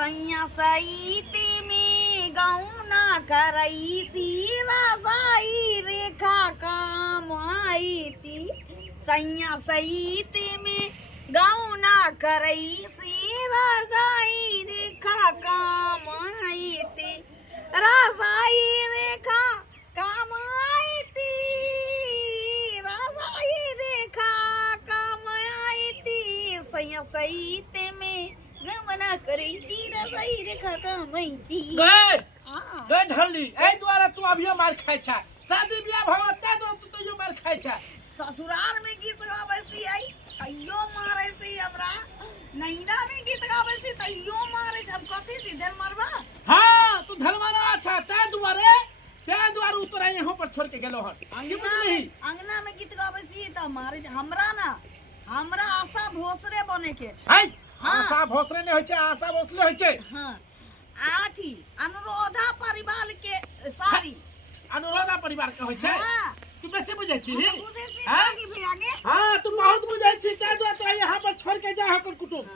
सैया सईती में गौना करई थी रजाई रेखा काम आई थी। सैया सईती में गौना करई थी रजाई रेखा काम आई थी। रजाई रेखा काम आई थी। रजाई रेखा काम आई थी। सैया सईती में गमना करी थी रजाई रेखा काम आई थी। गए ढलली ए द्वारा तू अभियो मार खाइ छ। शादी बियाह भगवता तो तू यो मार खाइ छ। ससुराल में गीत गावे सी आई तैयो मारे सी हमरा। नैना में गीत गावे सी तैयो मारे हम कथि सी धर मारबा। हां तू धलमाना अच्छा ते द्वारे उतरा यहां पर छोड़ के गेलो हन। अंगना में गीत गावे सी त मारे हमरा ना हमरा आशा भोसरे बने के। हाय आशा भोसरे ने होय छै आशा भोसले होय छै। हां आठी अनुरोधा परिवार के सारी अनुरोधा परिवार के होय छै। हां तू कैसे बुझै छी? बुझै छी आगे भी आगे। हां तू बहुत बुझै छी ते द्वारा तोरा यहां पर छोड़ के जा हकर कुटुम।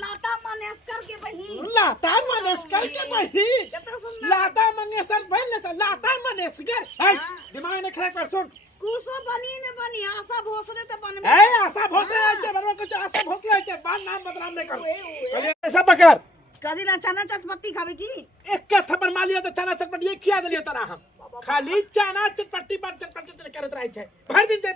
लता मंगेशकर के बहिन। लता मंगेशकर के बहिन कितना सुंदर। लता मंगेशकर बहिन से लता मंगेशकर। हाय दिमाग ने खराब कर सुन। कुसो बनी ने बनी आशा भोसरे त बनबे। ए आशा भोसरे है बनवा कुछ आशा भोसले है बात नाम बदनाम नहीं कर। ऐसा पकड़ कदी ना चना चटपटी खावे की। एक के थप्पड़ मार लिया तो चना चटपटी ये खिया देलियो तोरा हम। खाली चना चटपटी पर चटपटी करत रही छै। भर दिन दे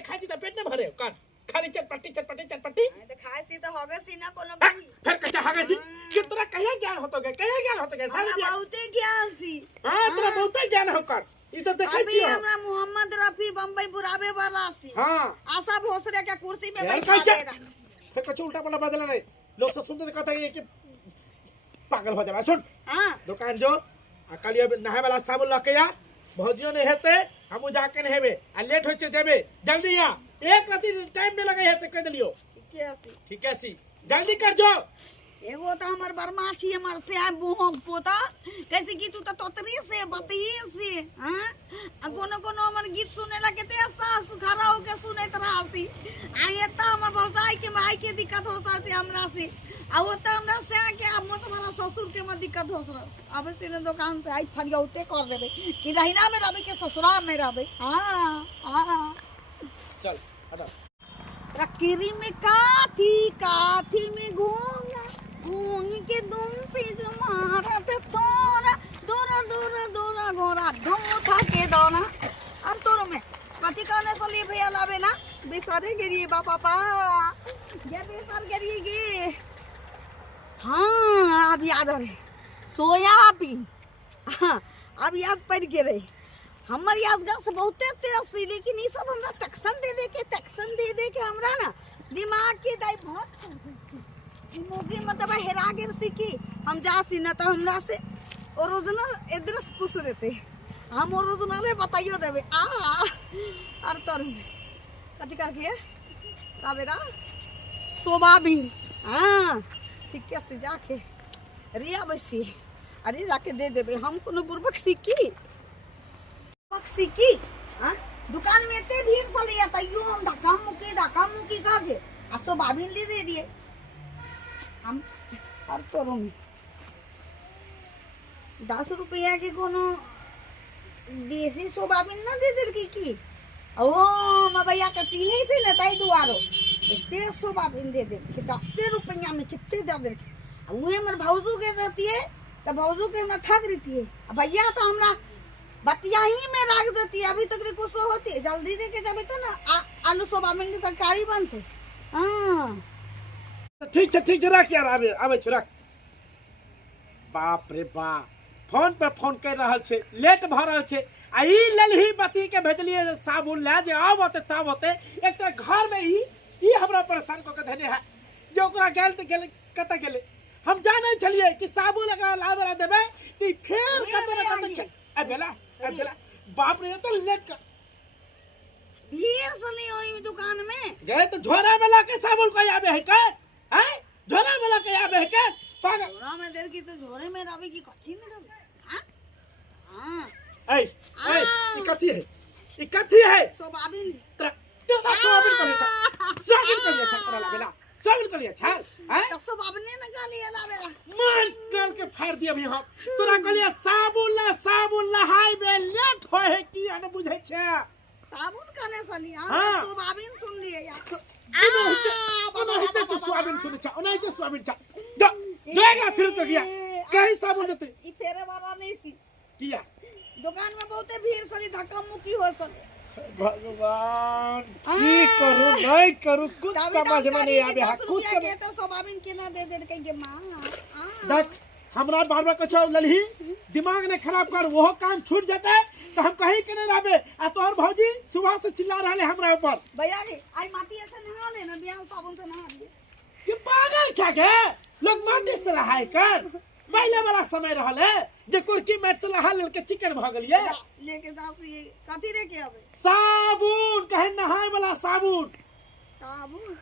खाइ छी त पेट न भरे कर। खाली चटपटी तो खाए सी तो होगे सी ना कोनो भी। फिर कैसे होगे सी कितना कहिया ज्ञान होतोगे सारी बहुते ज्ञान सी। हां तोरा बहुते ज्ञान होकर ई तो देखै छी हमरा मोहम्मद रफी बम्बई बुराबे वाला सी। हां आशा भोसरे के कुर्सी पे बैठा दे रहा। फिर कुछ उल्टा पल्टा बदला नहीं लोग सब सुनते कहता है कि पागल हो जाबा। सुन हां दुकान जो कालिया नहाय वाला साबुन लके आ भौजियो ने हेते हमू जाके ने हेबे आ लेट होय छै जेबे जल्दी आ एक राती टाइम में लगे है से कह देलियो। ठीक है सी जल्दी कर जो। एगो तो हमर बर्मा छी हमर से आ बुहो पोता कैसे की तू तो तोतरी से बतही से। हां कोनो हमर गीत सुने ला केते सास खरा हो के सुनैत रहसी। आ एता हम भौजाई के माई के दिक्कत हो सा से हमरा से आ वो तो हमरा से के अब मोत हमारा ससुर के में दिक्कत हो सा। अब से ने दुकान से आई फरियौते कर देबे कि रहिना में रहबे के ससुराल में रहबे। हां चल हटा रकीरी में काथी में घूंगी के दुम पे जो मारत तोरा दूरा घोरा धूम उठा के दोना। और तोर में कथी कहने से लिए भैया लावे ना बिसरे गिरी बापा ये बिसर गिरी गे। हाँ अब याद है सोयाबीन। हाँ अब याद पड़ गए हमर यादगार से बहुते तेज सी। लेकिन ये सब हमरा टैक्सन दे के हमरा ना दिमाग की दाई बहुत मोगी मतलब हेरा गेल सी की हम जा सी ना तो हमरा से ओरिजिनल एड्रेस पूछ लेते हम ओरिजिनल बताइयो देबे। और तोर कथी कर के रावेरा सोयाबीन। हां ठीक है से जाके रिया बसी अरे जाके दे देबे हम कोनो बुरबक सीकी की। हां दुकान में इतने भीड़ फलिया तैयो हम धक्का मुक्की कह के आ सोयाबीन ले दे दिए हम। और तोरो में 10 रुपया के कोनो देसी सोयाबीन ना दे दिल की ओ मबैया के सीने से लेताई दुआरो इतने सोयाबीन दे कि 10 रुपया में कितने दे दे। उहे हमर भौजू के देती है तो भौजू के हमरा थक देती है। भैया तो हमरा बतिया ही में रख देती है अभी तक कुछ होती है जल्दी लेके जाबे तो ना आलू सोयाबीन की तरकारी बनते। हां ठीक है रख यार आबे छ रख। बाप रे बाप फोन पे फोन कर रहल छे लेट भ रहल छे आ ई ललही बती के भेजलिए साबुन ले जे आब होते तब होते एक तो घर में ई हमरा परेशान क के धने है जो ओकरा गेल त गेल कत गेले हम जानै छलिए कि साबुन लगा लावेला देबे कि फेर कत ए बेला बाप रे तो लेट कर भीड़ सली ओई दुकान में गए तो झोरा में लाके साबुन को आबे है का हैं झोरा में लाके आबे है का झोरा में देर की तो झोरे में रवे की कथी में रवे। हां ए ई कथी है सोयाबीन तेरा सोयाबीन करे सोयाबीन करे अच्छा तोरा लागेला सोयाबीन करे अच्छा हैं तो सोयाबीन ने गाली लावे के फाड़ दिया भी हम तोरा कहलिए साबुन नहाय में लेट होय है की अन बुझै छै साबुन कने सली हम हाँ। तो सोयाबीन सुन लिए यार ओनाहिते तू सोयाबीन सुनै छ ओनाहिते सोयाबीन छ जाएगा फिर तो गया कहीं साबुन देते ई फेरे वाला नहीं सी किया दुकान में बहुते भीड़ सली धक्का मुक्की हो सली भगवान की करू नहीं करू कुछ समझ में नहीं आवे है कुछ समझ के तो सोयाबीन केना दे दे कहेंगे मां देख हमरा बार बार कछो ललही दिमाग ने खराब कर वो काम छूट जाता है तो हम कहीं के नहीं रहबे आ तोहर भौजी सुबह से चिल्ला रहले हमरा ऊपर भैया रे आई माटी ऐसे नहा लेना बियाह साबुन से नहा लिए कि पागल छ के लोग माटी से नहाय कर पहले वाला समय रहले जे कुर्की मैट से नहा लेल के चिकन भ गेलिए लेके जासी कथी रे के आवे साबुन कहे नहाय वाला साबुन साबुन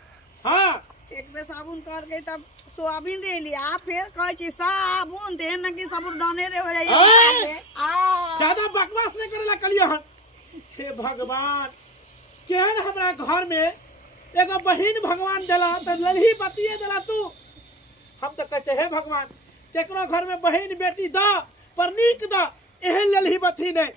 हां एक बे साबुन कर के तब सोयाबीन दे लिया फिर कहे छी साबुन दे न कि साबुदाने रे हो जाए ज्यादा बकवास नहीं करेला कलियो हन हे भगवान केहन हमरा घर में एगो बहिन भगवान देला त ललही बतिए देला तू हम तो कहे हे भगवान केकरो घर में बहिन बेटी द पर नीक द एहन ललही बती नहीं